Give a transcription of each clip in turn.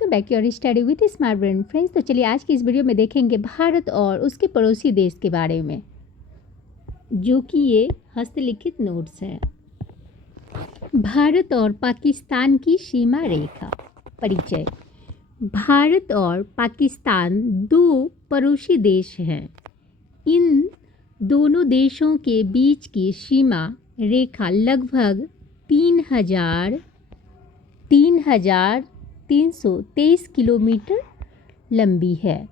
तो back your study with smart brain friends. तो चलिए आज की इस वीडियो में देखेंगे भारत और उसके पड़ोसी देश के बारे में, जो कि ये हस्तलिखित नोट्स हैं। भारत और पाकिस्तान की सीमा रेखा। परिचय। भारत और पाकिस्तान दो पड़ोसी देश हैं। इन दोनों देशों के बीच की सीमा रेखा लगभग 3,323 किलोमीटर लंबी है।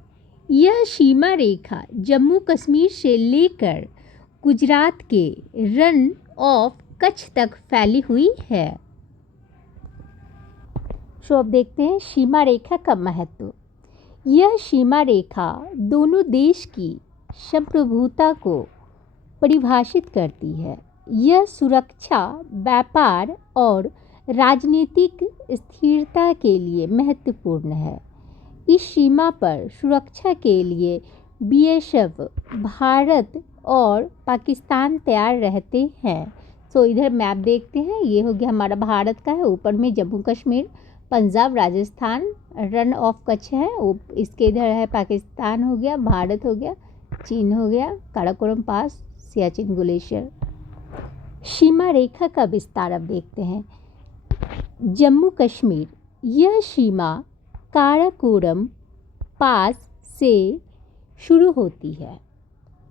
यह सीमा रेखा जम्मू कश्मीर से लेकर गुजरात के रन ऑफ कच्छ तक फैली हुई है। अब देखते हैं सीमा रेखा का महत्व। यह सीमा रेखा दोनों देश की संप्रभुता को परिभाषित करती है। यह सुरक्षा, व्यापार और राजनीतिक स्थिरता के लिए महत्वपूर्ण है। इस सीमा पर सुरक्षा के लिए बीएसएफ, भारत और पाकिस्तान तैयार रहते हैं। इधर मैप देखते हैं, ये हो गया हमारा भारत का है, ऊपर में जम्मू कश्मीर, पंजाब, राजस्थान, रन ऑफ कच्छ है, इसके इधर है पाकिस्तान हो गया, भारत हो गया, चीन हो गया, काराकोरम पास, सियाचिन ग्लेशियर। सीमा रेखा का विस्तार अब देखते हैं। जम्मू कश्मीर, यह सीमा काराकोरम पास से शुरू होती है।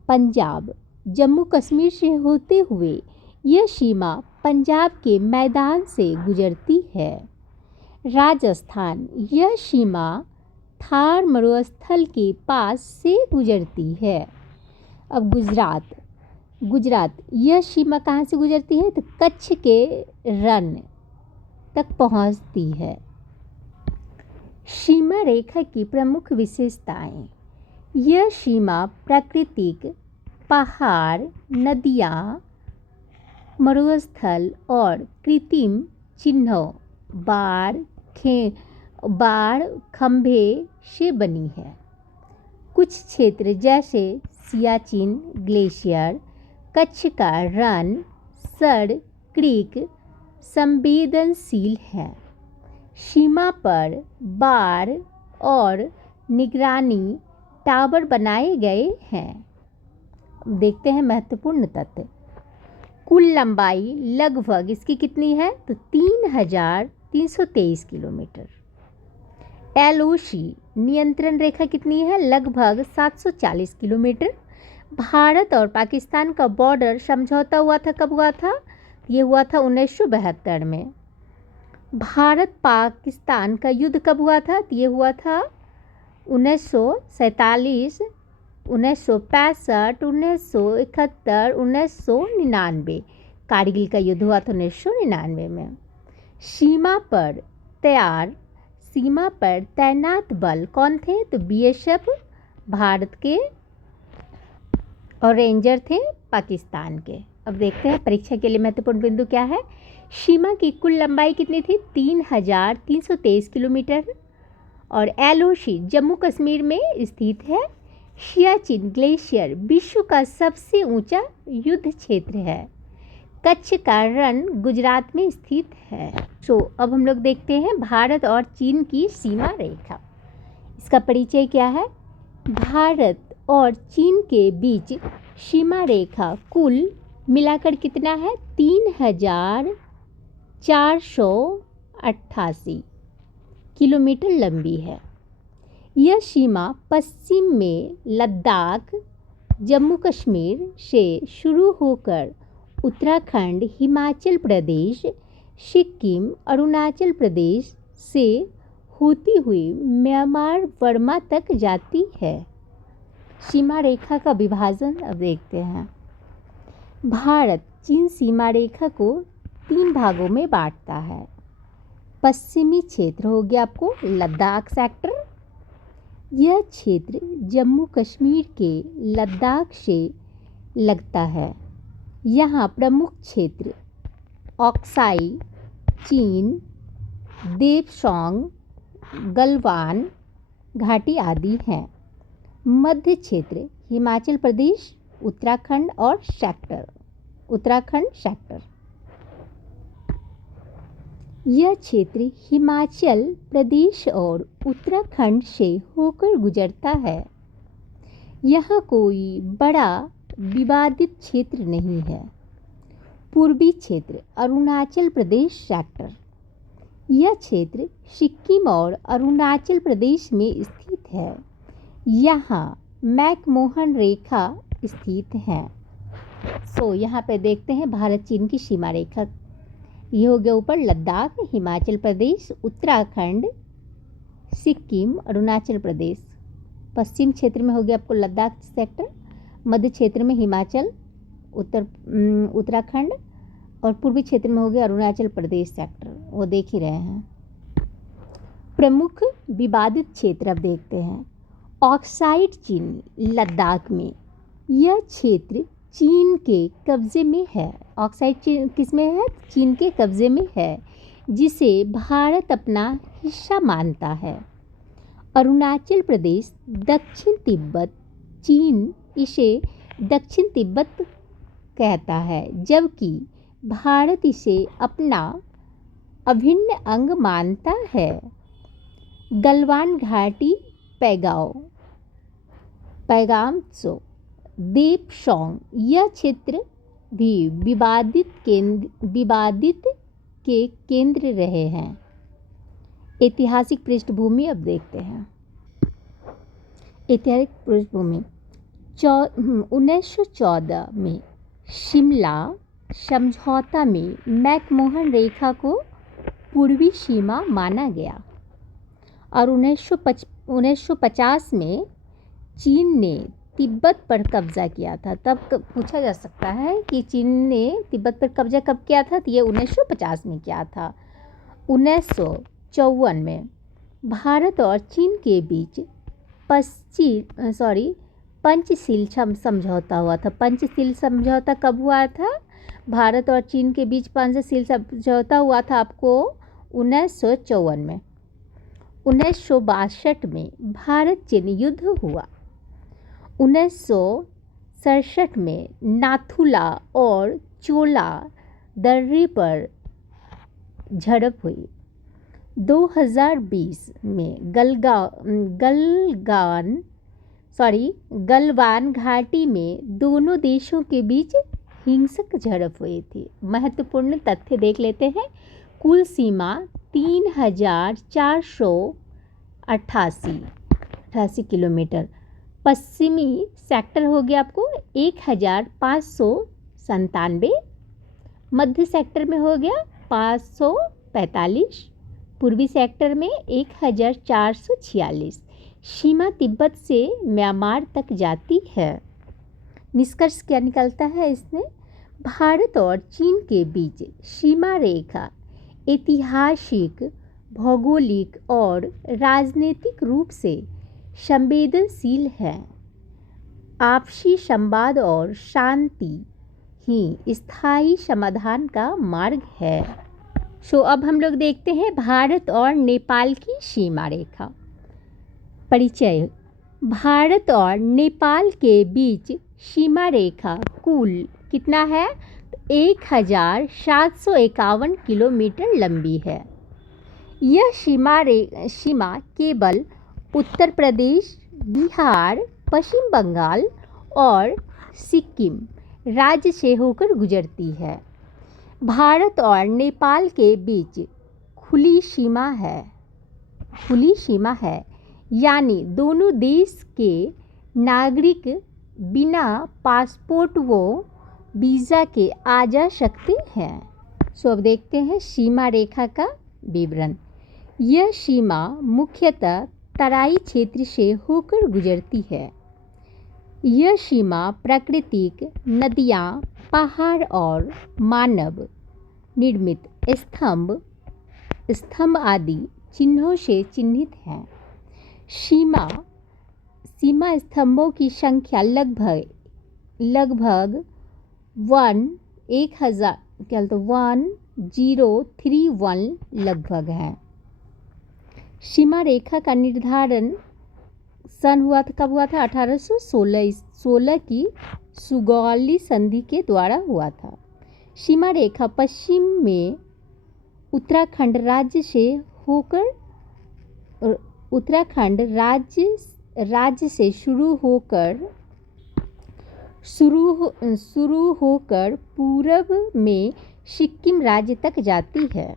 पंजाब, जम्मू कश्मीर से होते हुए यह सीमा पंजाब के मैदान से गुजरती है। राजस्थान, यह सीमा थार मरुस्थल के पास से गुजरती है। अब गुजरात, यह सीमा कहाँ से गुजरती है? तो कच्छ के रन तक पहुँचती है। सीमा रेखा की प्रमुख विशेषताएं। यह सीमा प्राकृतिक पहाड़, नदियाँ, मरुस्थल और कृत्रिम चिन्हों, बाड़ खंभे से बनी है। कुछ क्षेत्र जैसे सियाचिन ग्लेशियर, कच्छ का रन, सर क्रीक संवेदनशील है। सीमा पर बाड़ और निगरानी टावर बनाए गए हैं। देखते हैं महत्वपूर्ण तथ्य। कुल लंबाई लगभग इसकी कितनी है? तो 3,323 किलोमीटर। एलओसी नियंत्रण रेखा कितनी है? लगभग 740 किलोमीटर। भारत और पाकिस्तान का बॉर्डर समझौता हुआ था, कब हुआ था? ये हुआ था 1972 में। भारत पाकिस्तान का युद्ध कब हुआ था? ये हुआ था 1947, 1965, 1971, 1999। कारगिल का युद्ध हुआ था 1999 में। सीमा पर तैनात बल कौन थे? तो बीएसएफ भारत के और रेंजर थे पाकिस्तान के। अब देखते हैं परीक्षा के लिए महत्वपूर्ण बिंदु क्या है। सीमा की कुल लंबाई कितनी थी? 3,323 किलोमीटर। और एलओसी जम्मू कश्मीर में स्थित है। सियाचिन ग्लेशियर विश्व का सबसे ऊंचा युद्ध क्षेत्र है। कच्छ का रन गुजरात में स्थित है। अब हम लोग देखते हैं भारत और चीन की सीमा रेखा। इसका परिचय क्या है? भारत और चीन के बीच सीमा रेखा कुल मिलाकर कितना है? 3,488 किलोमीटर लंबी है। यह सीमा पश्चिम में लद्दाख, जम्मू कश्मीर से शुरू होकर उत्तराखंड, हिमाचल प्रदेश, सिक्किम, अरुणाचल प्रदेश से होती हुई म्यांमार, बर्मा तक जाती है। सीमा रेखा का विभाजन अब देखते हैं। भारत चीन सीमा रेखा को 3 भागों में बांटता है। पश्चिमी क्षेत्र हो गया आपको लद्दाख सेक्टर। यह क्षेत्र जम्मू कश्मीर के लद्दाख से लगता है। यहाँ प्रमुख क्षेत्र ऑक्साई, चीन, देपसोंग, गलवान घाटी आदि हैं। मध्य क्षेत्र हिमाचल प्रदेश, उत्तराखंड सेक्टर। यह क्षेत्र हिमाचल प्रदेश और उत्तराखंड से होकर गुजरता है। यहाँ कोई बड़ा विवादित क्षेत्र नहीं है। पूर्वी क्षेत्र अरुणाचल प्रदेश सेक्टर। यह क्षेत्र सिक्किम और अरुणाचल प्रदेश में स्थित है। यहाँ मैकमोहन रेखा स्थित है। यहाँ पे देखते हैं भारत चीन की सीमा रेखा। ये हो गया ऊपर लद्दाख, हिमाचल प्रदेश, उत्तराखंड, सिक्किम, अरुणाचल प्रदेश। पश्चिम क्षेत्र में हो गया आपको लद्दाख सेक्टर, मध्य क्षेत्र में हिमाचल, उत्तराखंड, और पूर्वी क्षेत्र में हो गया अरुणाचल प्रदेश सेक्टर। वो देख ही रहे हैं। प्रमुख विवादित क्षेत्र अब देखते हैं। ऑक्साइड चीनी लद्दाख में। यह क्षेत्र चीन के कब्जे में है। ऑक्साइड किस में है? चीन के कब्जे में है, जिसे भारत अपना हिस्सा मानता है। अरुणाचल प्रदेश, दक्षिण तिब्बत, चीन इसे दक्षिण तिब्बत कहता है, जबकि भारत इसे अपना अभिन्न अंग मानता है। गलवान घाटी, पैगाम त्सो, देपसोंग। यह क्षेत्र भी विवादित के केंद्र रहे हैं। ऐतिहासिक पृष्ठभूमि अब देखते हैं। ऐतिहासिक पृष्ठभूमि 1914 में शिमला समझौता में मैकमोहन रेखा को पूर्वी सीमा माना गया और 1950 में चीन ने तिब्बत पर कब्जा किया था। तब पूछा जा सकता है कि चीन ने तिब्बत पर कब्जा कब किया था? तो ये 1950 में किया था। 1954 में भारत और चीन के बीच पंचशील समझौता हुआ था। पंचशील समझौता कब हुआ था? भारत और चीन के बीच पंचशील समझौता हुआ था आपको 1954 में। 1962 में भारत चीन युद्ध हुआ। 1967 में नाथुला और चोला दर्रे पर झड़प हुई। 2020 में गलवान घाटी में दोनों देशों के बीच हिंसक झड़प हुई थी। महत्वपूर्ण तथ्य देख लेते हैं। कुल सीमा 3488 किलोमीटर। पश्चिमी सेक्टर हो गया आपको 1597। मध्य सेक्टर में हो गया 545। पूर्वी सेक्टर में 1446। सीमा तिब्बत से म्यांमार तक जाती है। निष्कर्ष क्या निकलता है इसमें? भारत और चीन के बीच सीमा रेखा ऐतिहासिक, भौगोलिक और राजनीतिक रूप से संवेदनशील है। आपसी संवाद और शांति ही स्थायी समाधान का मार्ग है। अब हम लोग देखते हैं भारत और नेपाल की सीमा रेखा। परिचय। भारत और नेपाल के बीच सीमा रेखा कुल कितना है? 1751 किलोमीटर लंबी है। यह सीमा केवल उत्तर प्रदेश, बिहार, पश्चिम बंगाल और सिक्किम राज्य से होकर गुजरती है। भारत और नेपाल के बीच खुली सीमा है, यानी दोनों देश के नागरिक बिना पासपोर्ट व वीज़ा के आ जा सकते हैं। अब देखते हैं सीमा रेखा का विवरण। यह सीमा मुख्यतः तराई क्षेत्र से होकर गुजरती है। यह सीमा प्राकृतिक नदियाँ, पहाड़ और मानव निर्मित स्तंभ आदि चिन्हों से चिन्हित हैं। सीमा स्तंभों की संख्या लगभग 1031 लगभग है। सीमा रेखा का निर्धारण कब हुआ था? 1816 की सुगौली संधि के द्वारा हुआ था। सीमा रेखा पश्चिम में उत्तराखंड राज्य से होकर उत्तराखंड राज्य से शुरू होकर पूरब में सिक्किम राज्य तक जाती है।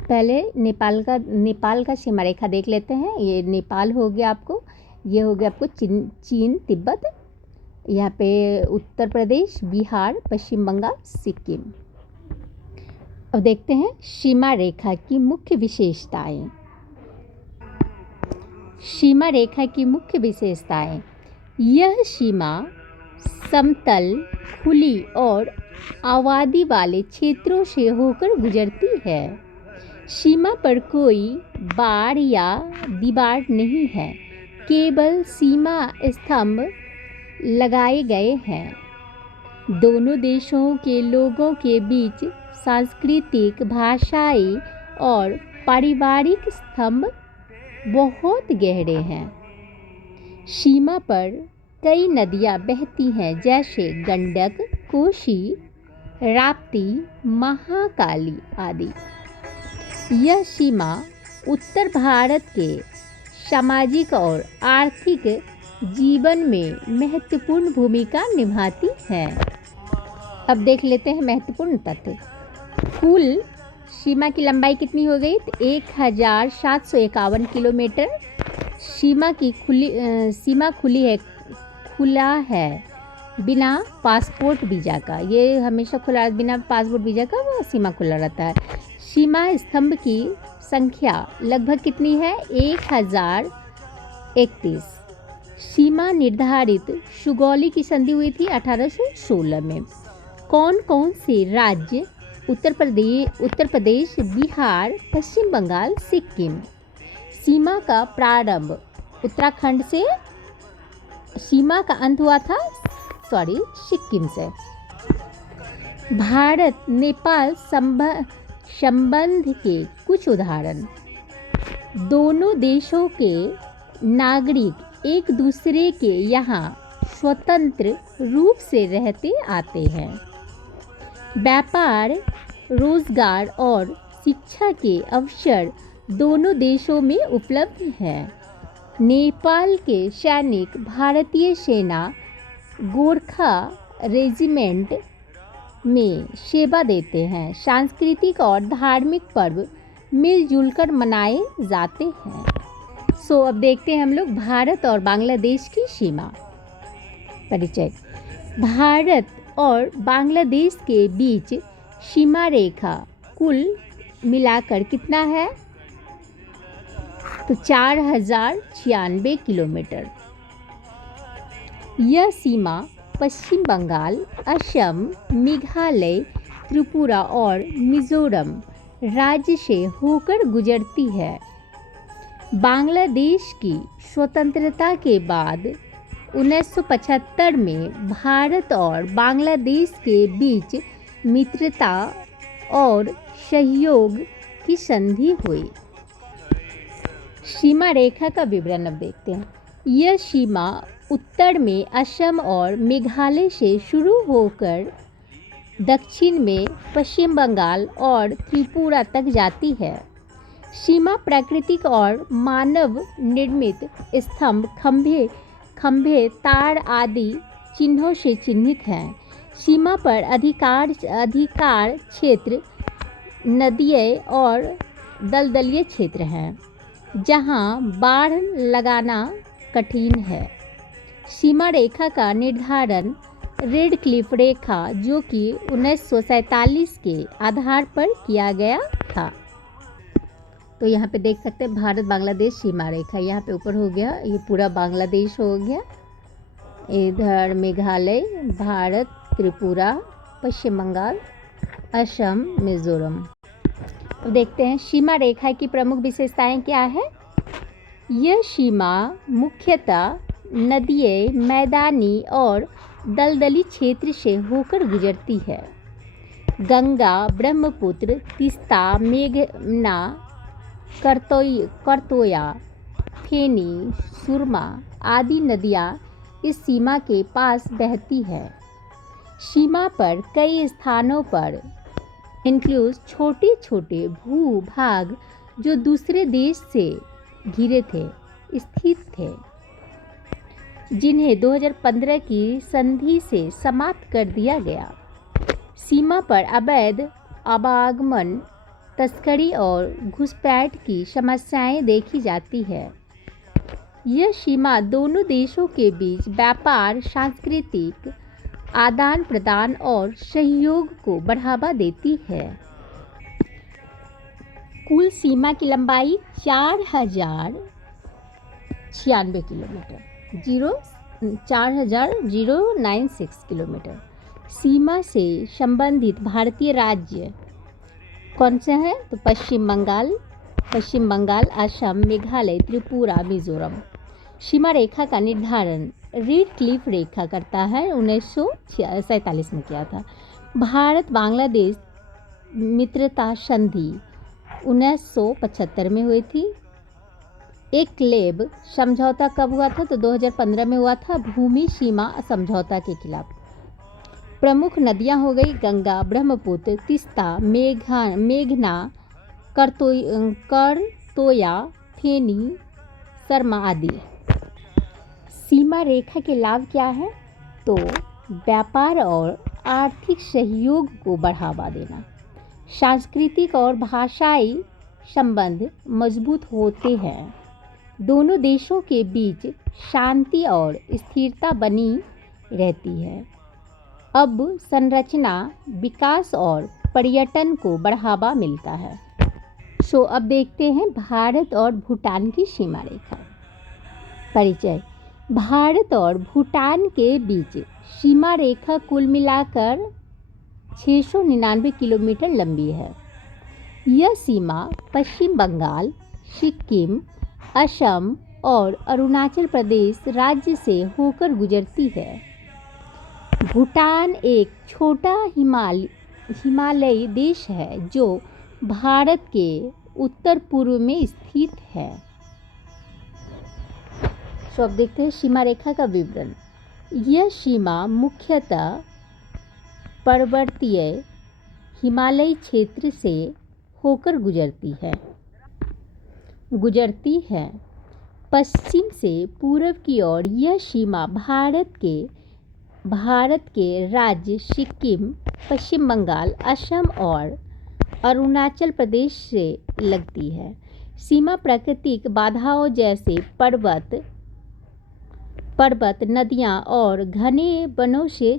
पहले नेपाल का सीमा रेखा देख लेते हैं। ये नेपाल हो गया आपको, ये हो गया आपको चीन तिब्बत, यहाँ पे उत्तर प्रदेश, बिहार, पश्चिम बंगाल, सिक्किम। अब देखते हैं सीमा रेखा की मुख्य विशेषताएं। सीमा रेखा की मुख्य विशेषताएं। यह सीमा समतल, खुली और आबादी वाले क्षेत्रों से होकर गुजरती है। सीमा पर कोई बाड़ या दीवार नहीं है, केवल सीमा स्तंभ लगाए गए हैं। दोनों देशों के लोगों के बीच सांस्कृतिक, भाषाई और पारिवारिक स्तंभ बहुत गहरे हैं। सीमा पर कई नदियां बहती हैं, जैसे गंडक, कोसी, राप्ती, महाकाली आदि। यह सीमा उत्तर भारत के सामाजिक और आर्थिक जीवन में महत्वपूर्ण भूमिका निभाती है। अब देख लेते हैं महत्वपूर्ण तथ्य। कुल सीमा की लंबाई कितनी हो गई? तो 1751 किलोमीटर। सीमा खुला है बिना पासपोर्ट वीज़ा का। ये हमेशा खुला, बिना पासपोर्ट वीज़ा का वो सीमा खुला रहता है। सीमा स्तंभ की संख्या लगभग कितनी है? 1031। सीमा निर्धारित सुगौली की संधि हुई थी 1816 में। कौन कौन से राज्य? उत्तर प्रदेश, बिहार, पश्चिम बंगाल, सिक्किम। सीमा का प्रारंभ उत्तराखंड से, सीमा का अंत हुआ था सिक्किम से। भारत नेपाल संबंध के कुछ उदाहरण। दोनों देशों के नागरिक एक दूसरे के यहाँ स्वतंत्र रूप से रहते आते हैं। व्यापार, रोजगार और शिक्षा के अवसर दोनों देशों में उपलब्ध हैं। नेपाल के सैनिक भारतीय सेना गोरखा रेजिमेंट में सेवा देते हैं। सांस्कृतिक और धार्मिक पर्व मिलजुल कर मनाए जाते हैं। अब देखते हैं हम लोग भारत और बांग्लादेश की सीमा परिचय। भारत और बांग्लादेश के बीच सीमा रेखा कुल मिलाकर कितना है? तो 4096 किलोमीटर। यह सीमा पश्चिम बंगाल, असम, मेघालय, त्रिपुरा और मिजोरम राज्य से होकर गुजरती है। बांग्लादेश की स्वतंत्रता के बाद 1975 में भारत और बांग्लादेश के बीच मित्रता और सहयोग की संधि हुई। सीमा रेखा का विवरण अब देखते हैं। यह सीमा उत्तर में असम और मेघालय से शुरू होकर दक्षिण में पश्चिम बंगाल और त्रिपुरा तक जाती है। सीमा प्राकृतिक और मानव निर्मित स्तंभ, खंभे, तार आदि चिन्हों से चिन्हित हैं। सीमा पर अधिकार क्षेत्र, नदियाँ और दलदलीय क्षेत्र हैं, जहां बाढ़ लगाना कठिन है। सीमा रेखा का निर्धारण रेड क्लिफ रेखा, जो कि 1947 के आधार पर किया गया था। तो यहाँ पे देख सकते हैं भारत बांग्लादेश सीमा रेखा। यहाँ पे ऊपर हो गया, ये पूरा बांग्लादेश हो गया। इधर मेघालय, भारत, त्रिपुरा, पश्चिम बंगाल, असम, मिजोरम। अब देखते हैं सीमा रेखा की प्रमुख विशेषताएं क्या है। यह सीमा मुख्यतः नदियों, मैदानी और दलदली क्षेत्र से होकर गुजरती है। गंगा, ब्रह्मपुत्र, तीस्ता, मेघना, करतोया, फेनी, सुरमा आदि नदियाँ इस सीमा के पास बहती है। सीमा पर कई स्थानों पर इंक्लूज छोटे छोटे भूभाग जो दूसरे देश से घिरे थे, स्थित थे, जिन्हें 2015 की संधि से समाप्त कर दिया गया। सीमा पर अवैध आवागमन, तस्करी और घुसपैठ की समस्याएं देखी जाती है। यह सीमा दोनों देशों के बीच व्यापार, सांस्कृतिक आदान प्रदान और सहयोग को बढ़ावा देती है। कुल सीमा की लंबाई 4096 किलोमीटर 4096 किलोमीटर। सीमा से संबंधित भारतीय राज्य कौन से हैं? तो पश्चिम बंगाल, असम, मेघालय, त्रिपुरा, मिजोरम। सीमा रेखा का निर्धारण रीड क्लिफ रेखा करता है, 1947 में किया था। भारत बांग्लादेश मित्रता संधि 1975 में हुई थी। एक लेब समझौता कब हुआ था? तो 2015 में हुआ था, भूमि सीमा समझौता के खिलाफ। प्रमुख नदियां हो गई गंगा, ब्रह्मपुत्र, तीस्ता, मेघना, करतोया, फेनी, शर्मा आदि। सीमा रेखा के लाभ क्या है? तो व्यापार और आर्थिक सहयोग को बढ़ावा देना, सांस्कृतिक और भाषाई संबंध मजबूत होते हैं, दोनों देशों के बीच शांति और स्थिरता बनी रहती है। अब संरचना, विकास और पर्यटन को बढ़ावा मिलता है। अब देखते हैं भारत और भूटान की सीमा रेखा। परिचय। भारत और भूटान के बीच सीमा रेखा कुल मिलाकर 699 किलोमीटर लंबी है। यह सीमा पश्चिम बंगाल, सिक्किम, असम और अरुणाचल प्रदेश राज्य से होकर गुजरती है। भूटान एक छोटा हिमालयी देश है जो भारत के उत्तर पूर्व में स्थित है। अब देखते हैं सीमा रेखा का विवरण। यह सीमा मुख्यतः पर्वतीय हिमालयी क्षेत्र से होकर गुजरती है। पश्चिम से पूर्व की ओर यह सीमा भारत के राज्य सिक्किम, पश्चिम बंगाल, असम और अरुणाचल प्रदेश से लगती है। सीमा प्राकृतिक बाधाओं जैसे पर्वत, नदियां और घने वनों से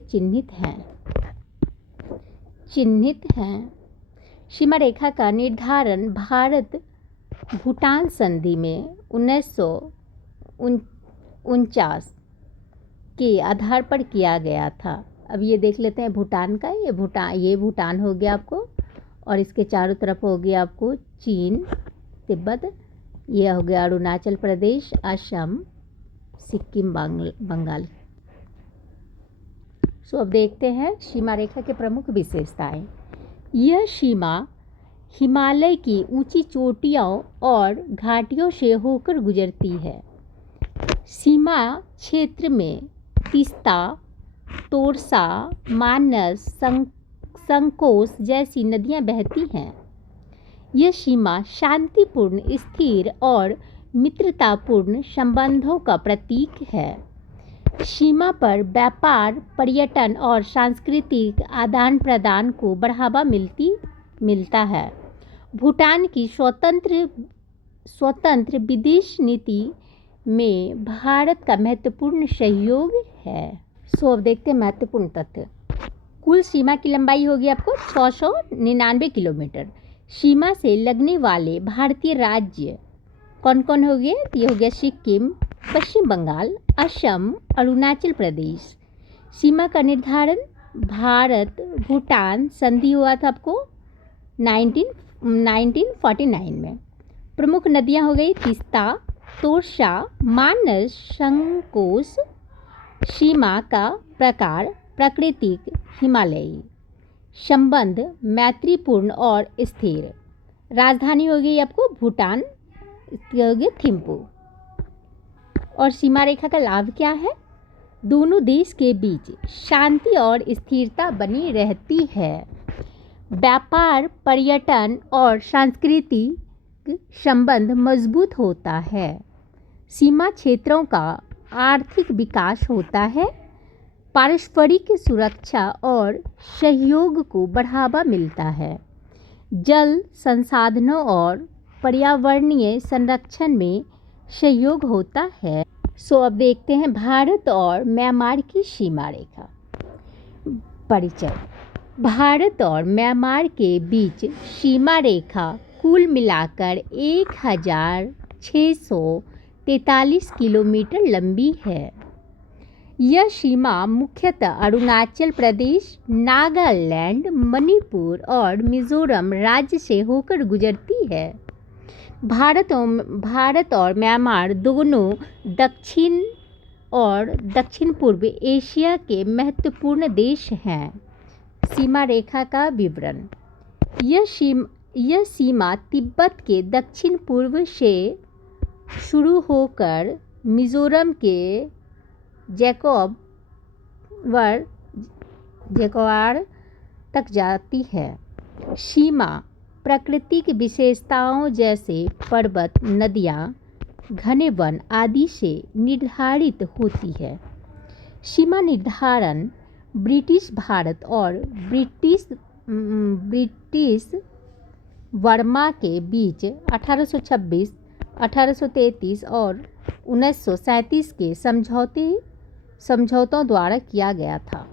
चिन्हित हैं। सीमा रेखा का निर्धारण भारत भूटान संधि में 1949 के आधार पर किया गया था। अब ये देख लेते हैं भूटान का। ये भूटान हो गया आपको, और इसके चारों तरफ हो गया आपको चीन, तिब्बत। ये हो गया अरुणाचल प्रदेश, असम, सिक्किम, बंगाल। अब देखते हैं सीमा रेखा के प्रमुख विशेषताएं। यह सीमा हिमालय की ऊंची चोटियों और घाटियों से होकर गुजरती है। सीमा क्षेत्र में तीस्ता, तोरसा, मानस, संकोश जैसी नदियां बहती हैं। यह सीमा शांतिपूर्ण, स्थिर और मित्रतापूर्ण संबंधों का प्रतीक है। सीमा पर व्यापार, पर्यटन और सांस्कृतिक आदान प्रदान को बढ़ावा मिलता है। भूटान की स्वतंत्र विदेश नीति में भारत का महत्वपूर्ण सहयोग है। अब देखते हैं महत्वपूर्ण तथ्य। कुल सीमा की लंबाई होगी आपको 699 किलोमीटर। सीमा से लगने वाले भारतीय राज्य कौन कौन हो गए? ये हो गया सिक्किम, पश्चिम बंगाल, असम, अरुणाचल प्रदेश। सीमा का निर्धारण भारत भूटान संधि हुआ था आपको 1949 में। प्रमुख नदियां हो गई तीस्ता, तोरसा, मानस, संकोश। सीमा का प्रकार प्राकृतिक हिमालयी। संबंध मैत्रीपूर्ण और स्थिर। राजधानी हो गई आपको भूटान, इसकी हो गई थिम्पू। और सीमा रेखा का लाभ क्या है? दोनों देश के बीच शांति और स्थिरता बनी रहती है। व्यापार, पर्यटन और सांस्कृतिक संबंध मजबूत होता है। सीमा क्षेत्रों का आर्थिक विकास होता है। पारस्परिक सुरक्षा और सहयोग को बढ़ावा मिलता है। जल संसाधनों और पर्यावरणीय संरक्षण में सहयोग होता है। सो अब देखते हैं भारत और म्यांमार की सीमा रेखा। परिचय। भारत और म्यांमार के बीच सीमा रेखा कुल मिलाकर 1643 किलोमीटर लंबी है। यह सीमा मुख्यतः अरुणाचल प्रदेश, नागालैंड, मणिपुर और मिजोरम राज्य से होकर गुजरती है। भारत और म्यांमार दोनों दक्षिण पूर्व एशिया के महत्वपूर्ण देश हैं। सीमा रेखा का विवरण। यह सीमा तिब्बत के दक्षिण पूर्व से शुरू होकर मिजोरम के जैकोवाड़ तक जाती है। सीमा प्राकृतिक विशेषताओं जैसे पर्वत, नदियाँ, घने वन आदि से निर्धारित होती है। सीमा निर्धारण ब्रिटिश भारत और ब्रिटिश बर्मा के बीच 1826, 1833 और 1937 के समझौतों द्वारा किया गया था।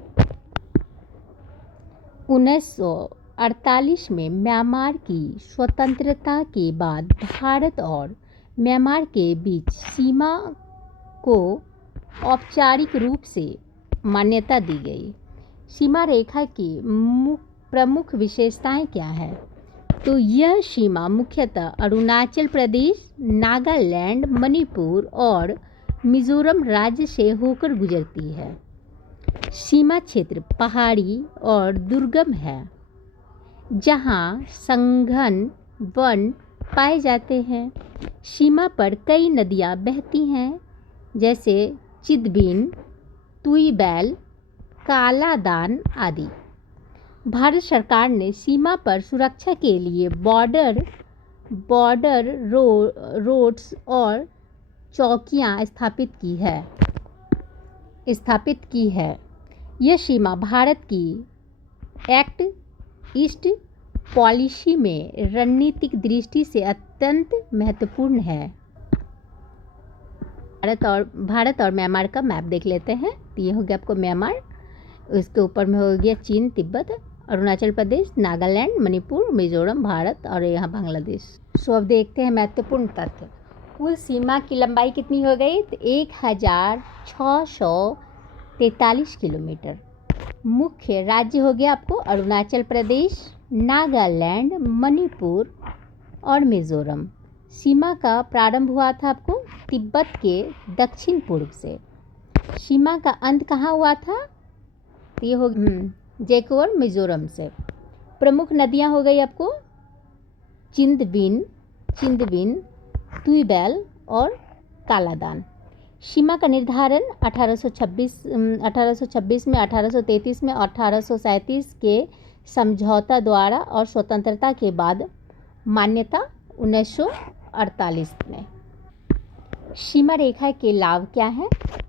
1948 में म्यांमार की स्वतंत्रता के बाद भारत और म्यांमार के बीच सीमा को औपचारिक रूप से मान्यता दी गई। सीमा रेखा की प्रमुख विशेषताएं क्या हैं? तो यह सीमा मुख्यतः अरुणाचल प्रदेश, नागालैंड, मणिपुर और मिजोरम राज्य से होकर गुजरती है। सीमा क्षेत्र पहाड़ी और दुर्गम है, जहां सघन वन पाए जाते हैं। सीमा पर कई नदियां बहती हैं, जैसे चिदबिन, तुईबैल, कालादान आदि। भारत सरकार ने सीमा पर सुरक्षा के लिए बॉर्डर रोड्स और चौकियां स्थापित की है। यह सीमा भारत की एक्ट ईस्ट पॉलिसी में रणनीतिक दृष्टि से अत्यंत महत्वपूर्ण है। भारत और म्यांमार का मैप देख लेते हैं। तो ये हो गया आपको म्यांमार, उसके ऊपर में हो गया चीन, तिब्बत, अरुणाचल प्रदेश, नागालैंड, मणिपुर, मिजोरम भारत और यहाँ बांग्लादेश। सो अब देखते हैं महत्वपूर्ण तथ्य। कुल सीमा की लंबाई कितनी हो गई? तो 1643 किलोमीटर। मुख्य राज्य हो गया आपको अरुणाचल प्रदेश, नागालैंड, मणिपुर और मिजोरम। सीमा का प्रारंभ हुआ था आपको तिब्बत के दक्षिण पूर्व से। सीमा का अंत कहाँ हुआ था? तो ये हो जैकोवाड़, मिजोरम से। प्रमुख नदियाँ हो गई आपको चिंदबिन, तुईबैल और कालादान। सीमा का निर्धारण 1826 में, 1833 में, 1837 के समझौता द्वारा और स्वतंत्रता के बाद मान्यता 1948 में। सीमा रेखा के लाभ क्या हैं?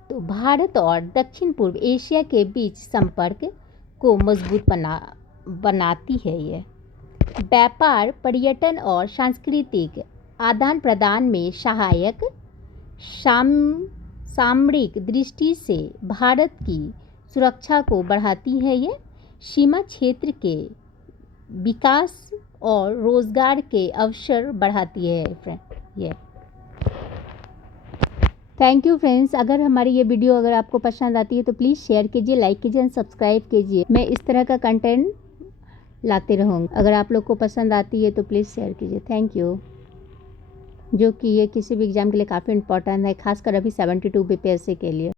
तो भारत और दक्षिण पूर्व एशिया के बीच संपर्क को मजबूत बनाती है। ये व्यापार, पर्यटन और सांस्कृतिक आदान प्रदान में सहायक, सामरिक दृष्टि से भारत की सुरक्षा को बढ़ाती है। ये सीमा क्षेत्र के विकास और रोजगार के अवसर बढ़ाती है। ये थैंक यू फ्रेंड्स। अगर हमारी ये वीडियो अगर आपको पसंद आती है तो प्लीज़ शेयर कीजिए, लाइक कीजिए एंड सब्सक्राइब कीजिए। मैं इस तरह का कंटेंट लाते रहूँगी। अगर आप लोग को पसंद आती है तो प्लीज़ शेयर कीजिए। Thank you. जो कि ये किसी भी एग्ज़ाम के लिए काफ़ी इंपॉर्टेंट है, खासकर अभी 72 BPSC के लिए।